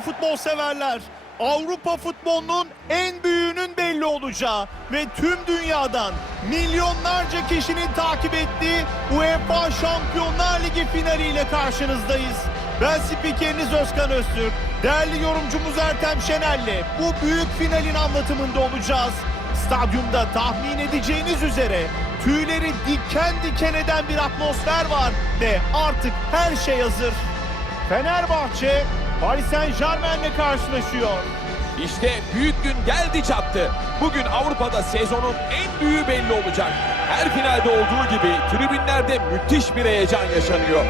değerli futbol severler. Avrupa futbolunun en büyüğünün belli olacağı ve tüm dünyadan milyonlarca kişinin takip ettiği UEFA Şampiyonlar Ligi finaliyle karşınızdayız. Ben spikeriniz Özkan Öztürk. Değerli yorumcumuz Ertem Şener'le bu büyük finalin anlatımında olacağız. Stadyumda tahmin edeceğiniz üzere tüyleri diken diken eden bir atmosfer var ve artık her şey hazır. Fenerbahçe Paris Saint Germain'le karşılaşıyor. İşte büyük gün geldi çattı. Bugün Avrupa'da sezonun en büyüğü belli olacak. Her finalde olduğu gibi tribünlerde müthiş bir heyecan yaşanıyor.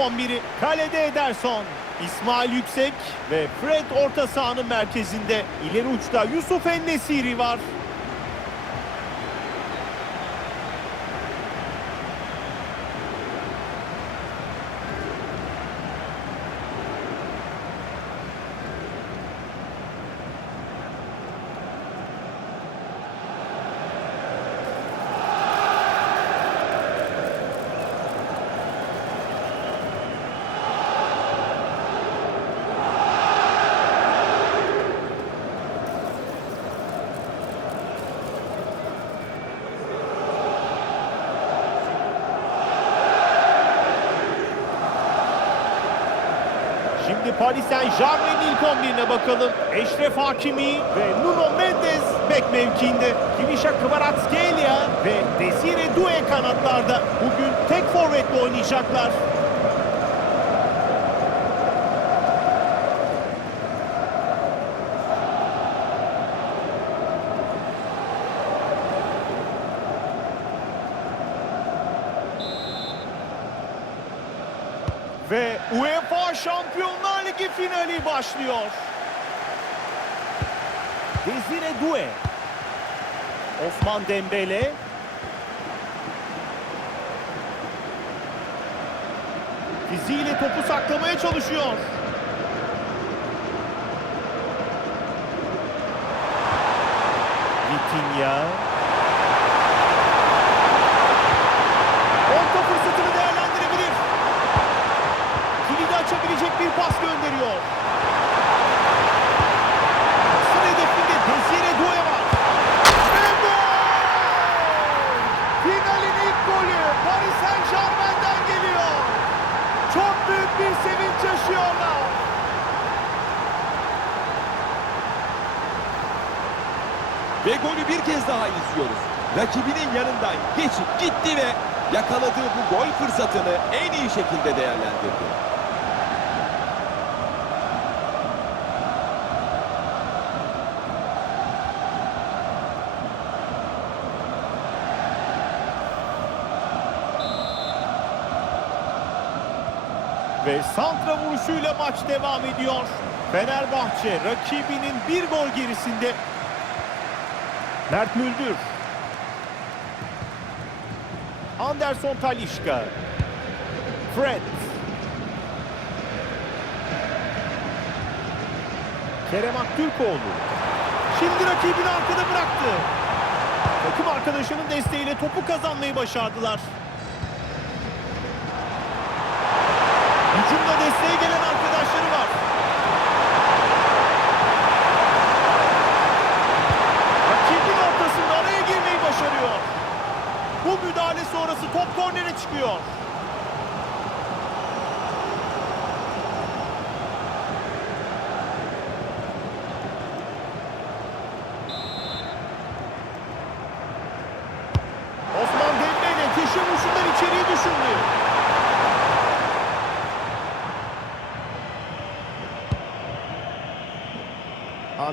11'i. Kalede Ederson, İsmail Yüksek ve Fred orta sahanın merkezinde. İleri uçta Yusuf Ennesiri var. Şimdi Paris Saint Germain'in ilk 11'ine bakalım. Eşref Hakimi ve Nuno Mendes bek mevkiinde. Kivisha Kvaratskhelia ve Desire Doué kanatlarda. Bugün tek forvetle oynayacaklar. Ve UEFA Şampiyonlar Ligi finali başlıyor. Desire Doué. Osman Dembele. Fiziğiyle topu saklamaya çalışıyor. Vitinha. Orta fırsatını değerlendirebilir. Kilidi açabilecek bir pas gönderiyor. Pasın hedefinde Desire Doué var. Ve gol! Finalin ilk golü Paris Saint Germain'den geliyor. Çok büyük bir sevinç yaşıyorlar. Ve golü bir kez daha izliyoruz. Rakibinin yanından geçip gitti ve yakaladığı bu gol fırsatını en iyi şekilde değerlendirdi. Ve santra vuruşuyla maç devam ediyor. Fenerbahçe rakibinin bir gol gerisinde. Mert Müldür. Anderson Talişka. Fred. Kerem Aktürkoğlu. Şimdi rakibini arkada bıraktı. Takım arkadaşının desteğiyle topu kazanmayı başardılar. Hücumda desteğe gelen arkadaşları var. Rakibin ortasında araya girmeyi başarıyor. Bu müdahale sonrası top kornere çıkıyor. Osman Dembele köşe vuruşundan içeriye düşündü.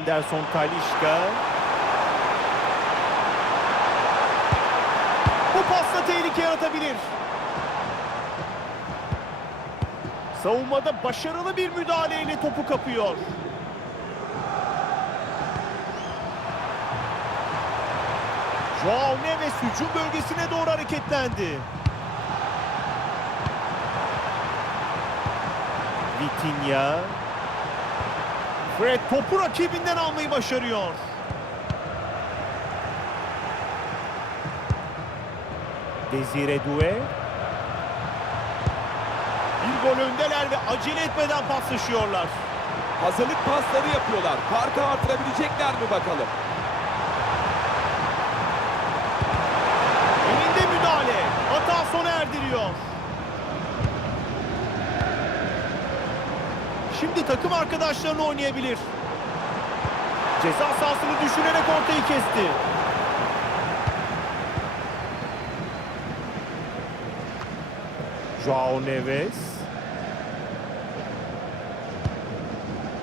Anderson Talişka. Bu pasla tehlike yaratabilir. Savunmada başarılı bir müdahaleyle topu kapıyor. Joao Neves hücum bölgesine doğru hareketlendi. Vitinha. Fred topu rakibinden almayı başarıyor. Desire Doué. Bir gol öndeler ve acele etmeden paslaşıyorlar. Hazırlık pasları yapıyorlar. Farkı artırabilecekler mi bakalım? Elinde müdahale. Hata sona erdiriyor. Şimdi takım arkadaşlarını oynayabilir. Ceza sahasını düşünerek ortayı kesti. Joao Neves.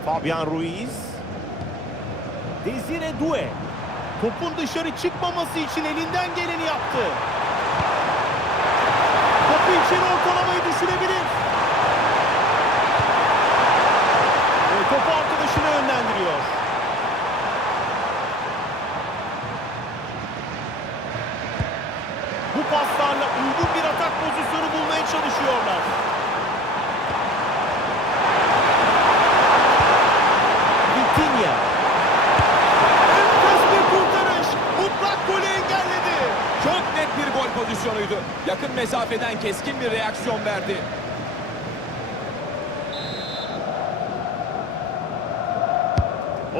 Fabian Ruiz. Desire Doué. Topun dışarı çıkmaması için elinden geleni yaptı. Topu içeri ortalamayı düşünebilir. Ve topu arkadaşına yönlendiriyor. Bu paslarla uygun bir atak pozisyonu bulmaya çalışıyorlar. Vitinha. Enfes bir kurtarış. Mutlak golü engelledi. Çok net bir gol pozisyonuydu. Yakın mesafeden keskin bir reaksiyon verdi.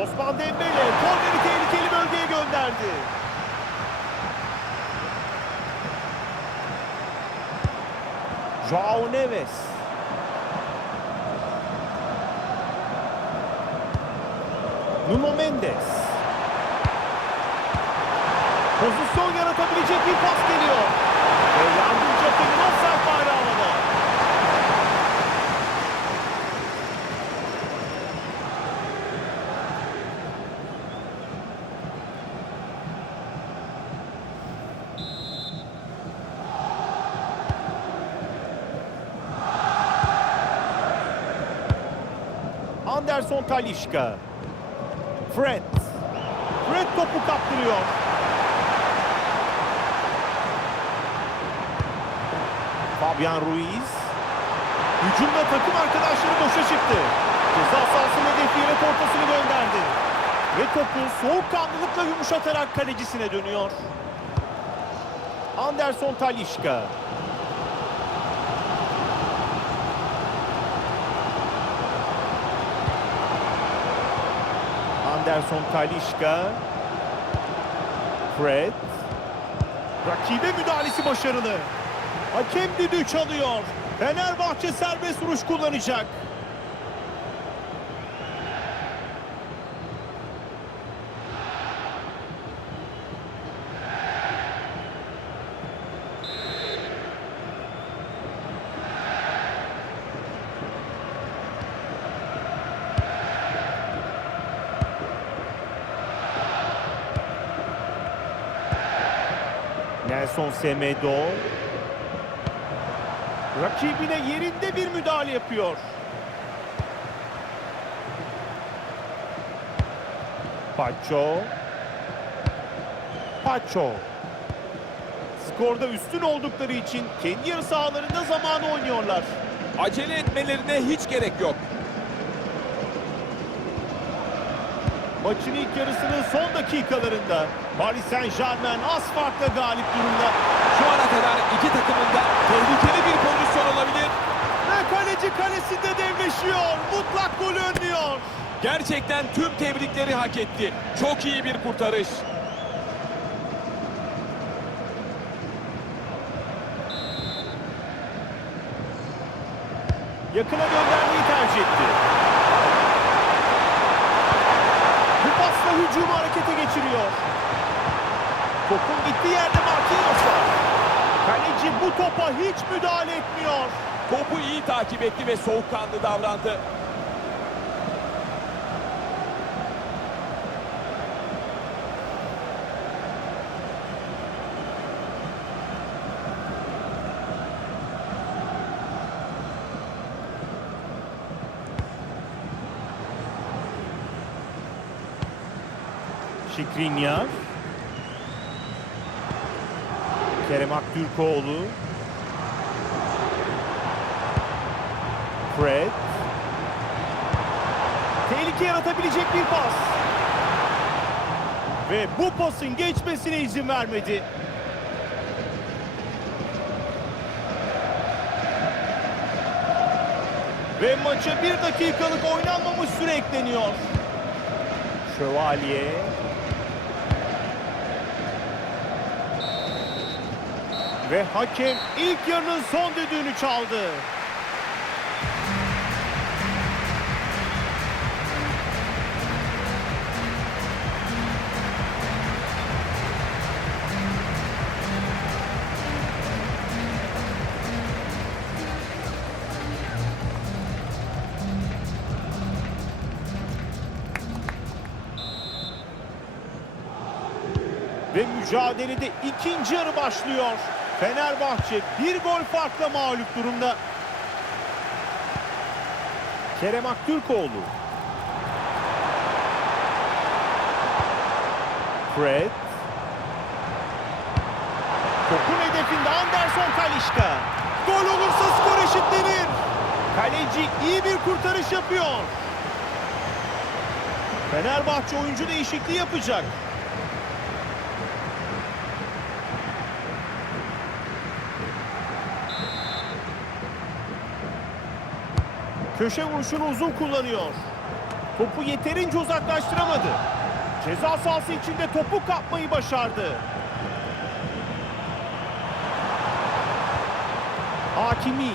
Osman Dembele korneri tehlikeli bölgeye gönderdi. Joao Neves. Nuno Mendes. Pozisyon yaratabilecek bir pas geliyor. Ve yardımcı hakemin Talişka. Fred. Fred topu kaptırıyor. Fabian Ruiz. Hücumda takım arkadaşları boşa çıktı. Ceza sahasının hedefi ortasını gönderdi. Ve topu soğukkanlılıkla yumuşatarak kalecisine dönüyor. Anderson Talişka. Anderson Talişka. Fred. Rakibe müdahalesi başarılı. Hakem düdüğü çalıyor. Fenerbahçe serbest vuruş kullanacak. Nelson Semedo. Rakibine yerinde bir müdahale yapıyor. Pacho. Pacho. Skorda üstün oldukları için kendi yarı sahalarında zamanı oynuyorlar. Acele etmelerine hiç gerek yok. Maçın ilk yarısının son dakikalarında Paris Saint Germain az farkla galip durumda. Şu ana kadar iki takımın da tehlikeli bir pozisyon olabilir. Ve kaleci kalesinde devleşiyor. Mutlak golü önlüyor. Gerçekten tüm tebrikleri hak etti. Çok iyi bir kurtarış. Yakına göndermeyi tercih etti. Topun gittiği yerde Marquinhos var. Kaleci bu topa hiç müdahale etmiyor. Topu iyi takip etti ve soğukkanlı davrandı. Şikrinyar. Aktürkoğlu. Fred. Tehlike yaratabilecek bir pas. Ve bu pasın geçmesine izin vermedi. Ve maça bir dakikalık oynanmamış süre ekleniyor. Şövalye. Ve hakem ilk yarının son düdüğünü çaldı. Ve mücadelede ikinci yarı başlıyor. Fenerbahçe bir gol farkla mağlup durumda. Kerem Aktürkoğlu. Fred. Topun hedefinde Anderson Kalişka. Gol olursa skor eşitlenir. Kaleci iyi bir kurtarış yapıyor. Fenerbahçe oyuncu değişikliği yapacak. Köşe vuruşunu uzun kullanıyor. Topu yeterince uzaklaştıramadı. Ceza sahası içinde topu kapmayı başardı. Hakimi.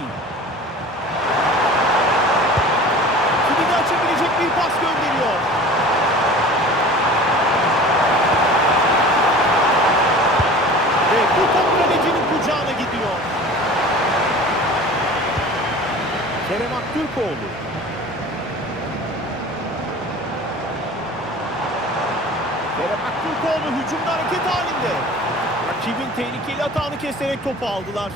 Kilidi açabilecek bir pas gönderiyor. Ve bu top kalecinin kucağına gidiyor. Kerem Aktürkoğlu. Kerem Aktürkoğlu hücumda hareket halinde. Rakibin tehlikeli atağını keserek topu aldılar.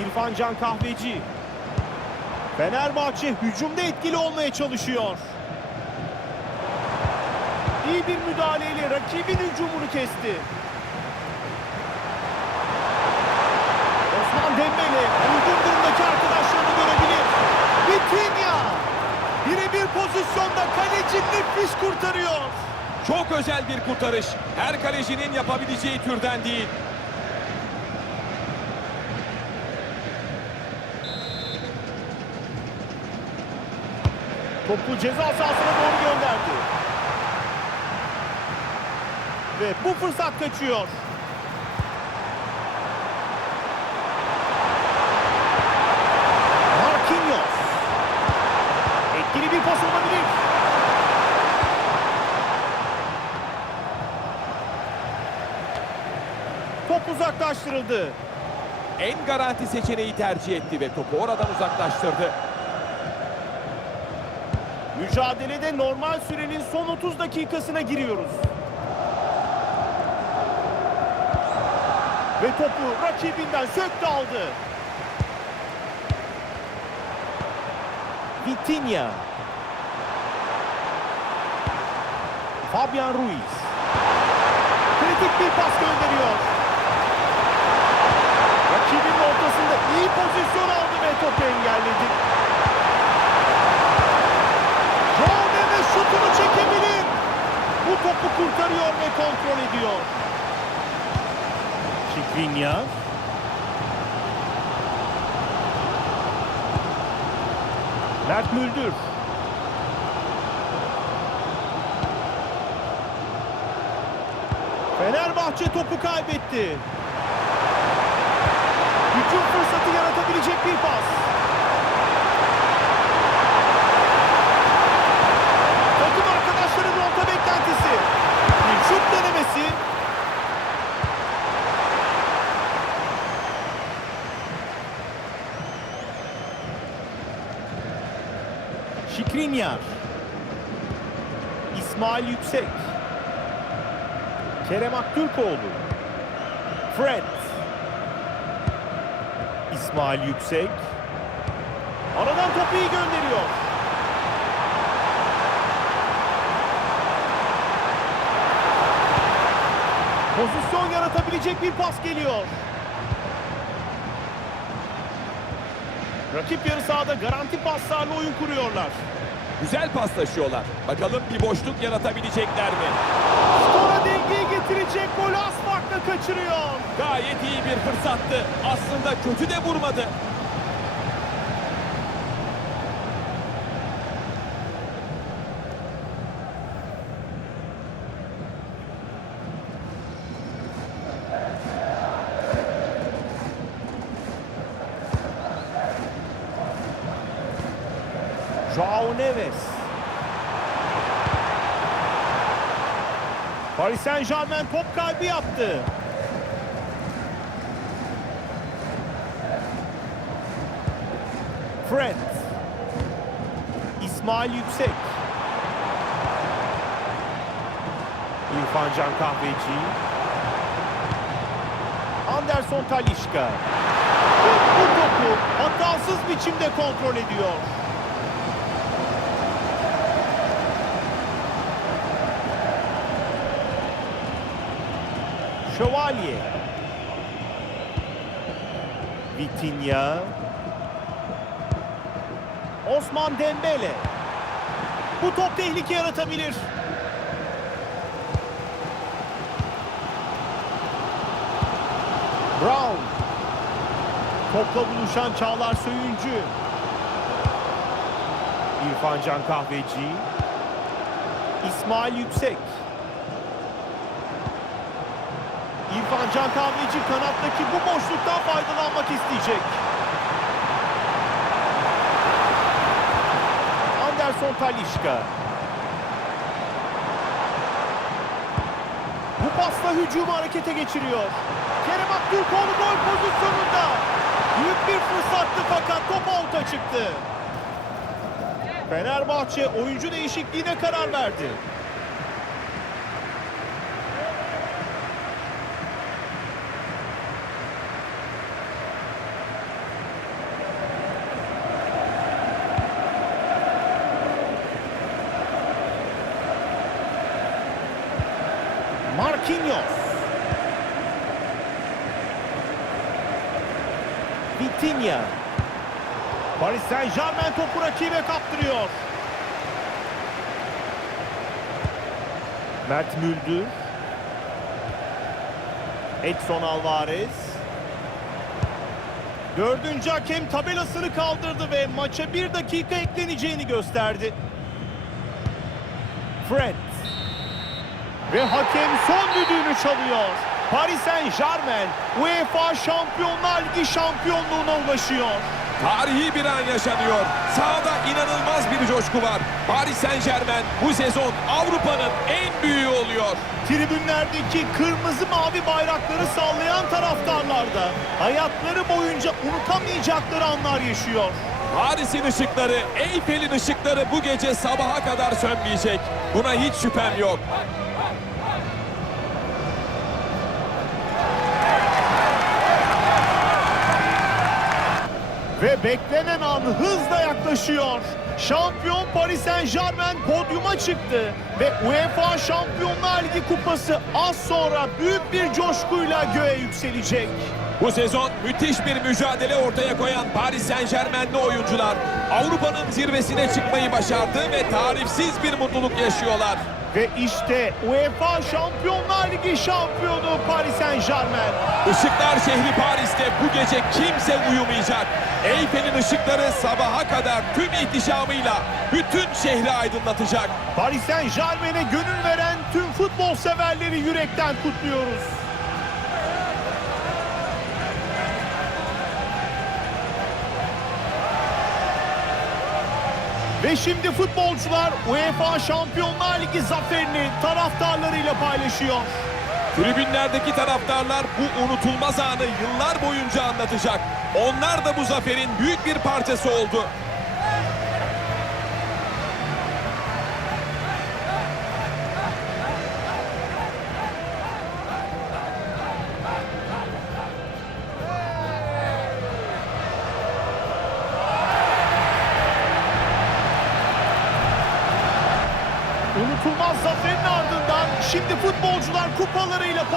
İrfan Can Kahveci. Fenerbahçe hücumda etkili olmaya çalışıyor. İyi bir müdahaleyle rakibin hücumunu kesti. Osman Dembele uygun durumdaki arkadaşlarını görebilir. Vitinha birebir pozisyonda kaleci nefis kurtarıyor. Çok özel bir kurtarış. Her kalecinin yapabileceği türden değil. Topu ceza sahasına doğru gönderdi. Ve bu fırsat kaçıyor. Marquinhos. Etkili bir pas olabilir. Top uzaklaştırıldı. En garanti seçeneği tercih etti ve topu oradan uzaklaştırdı. Mücadelede normal sürenin son 30 dakikasına giriyoruz. Ve topu rakibinden söktü aldı. Vitinha. Fabian Ruiz. Kritik bir pas gönderiyor. Rakibinin ortasında iyi pozisyon aldı ve topu engelledi. Joao Neves şutunu çekebilir. Bu topu kurtarıyor ve kontrol ediyor. Şikrinyar. Mert Müldür. Fenerbahçe topu kaybetti. Hücum fırsatı yaratabilecek bir pas. Takım arkadaşlarının orta beklentisi. Bir şut denemesi. Şikrinyar. İsmail Yüksek. Kerem Aktürkoğlu. Fred. İsmail Yüksek. Aradan topu iyi gönderiyor. Pozisyon yaratabilecek bir pas geliyor. Rakip yarı sahada garanti paslarla oyun kuruyorlar. Güzel paslaşıyorlar. Bakalım bir boşluk yaratabilecekler mi? Skora dengeyi getirecek golü az farkla kaçırıyor. Gayet iyi bir fırsattı. Aslında kötü de vurmadı. Joao Neves. Paris Saint Germain top kaybı yaptı. Fred. İsmail Yüksek. İrfan Can Kahveci. Anderson Talişka. Bu topu hatasız biçimde kontrol ediyor. Şövalye. Vitinha. Osman Dembele. Bu top tehlike yaratabilir. Brown. Topla buluşan Çağlar Söyüncü. İrfan Can Kahveci. İsmail Yüksek. İrfan Can Kahveci kanattaki bu boşluktan faydalanmak isteyecek. Anderson Talişka. Bu pasla hücumu harekete geçiriyor. Kerem Aktürkoğlu gol pozisyonunda. Büyük bir fırsattı fakat top avuta çıktı. Fenerbahçe oyuncu değişikliğine karar verdi. Marquinhos. Vitinha. Paris Saint-Germain topu rakibe kaptırıyor. Mert Müldür. Edson Alvarez. Dördüncü hakem tabelasını kaldırdı ve maça bir dakika ekleneceğini gösterdi. Fred. Ve hakem son düdüğünü çalıyor. Paris Saint-Germain UEFA Şampiyonlar Ligi şampiyonluğuna ulaşıyor. Tarihi bir an yaşanıyor. Sahada inanılmaz bir coşku var. Paris Saint Germain bu sezon Avrupa'nın en büyüğü oluyor. Tribünlerdeki kırmızı mavi bayrakları sallayan taraftarlar da hayatları boyunca unutamayacakları anlar yaşıyor. Paris'in ışıkları, Eyfel'in ışıkları bu gece sabaha kadar sönmeyecek. Buna hiç şüphem yok. Ve beklenen an hızla yaklaşıyor. Şampiyon Paris Saint-Germain podyuma çıktı ve UEFA Şampiyonlar Ligi kupası az sonra büyük bir coşkuyla göğe yükselecek. Bu sezon müthiş bir mücadele ortaya koyan Paris Saint Germain'li oyuncular Avrupa'nın zirvesine çıkmayı başardı ve tarifsiz bir mutluluk yaşıyorlar. Ve işte UEFA Şampiyonlar Ligi şampiyonu Paris Saint-Germain. Işıklar şehri Paris'te bu gece kimse uyumayacak. Eyfel'in ışıkları sabaha kadar tüm ihtişamıyla bütün şehri aydınlatacak. Paris Saint-Germain'e gönül veren tüm futbol severleri yürekten kutluyoruz. Ve şimdi futbolcular UEFA Şampiyonlar Ligi zaferini taraftarlarıyla paylaşıyor. Tribünlerdeki taraftarlar bu unutulmaz anı yıllar boyunca anlatacak. Onlar da bu zaferin büyük bir parçası oldu.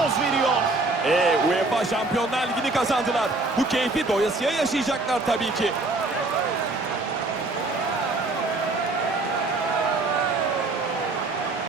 Poz veriyor. E, UEFA Şampiyonlar Ligi'ni kazandılar. Bu keyfi doyasıya yaşayacaklar tabii ki.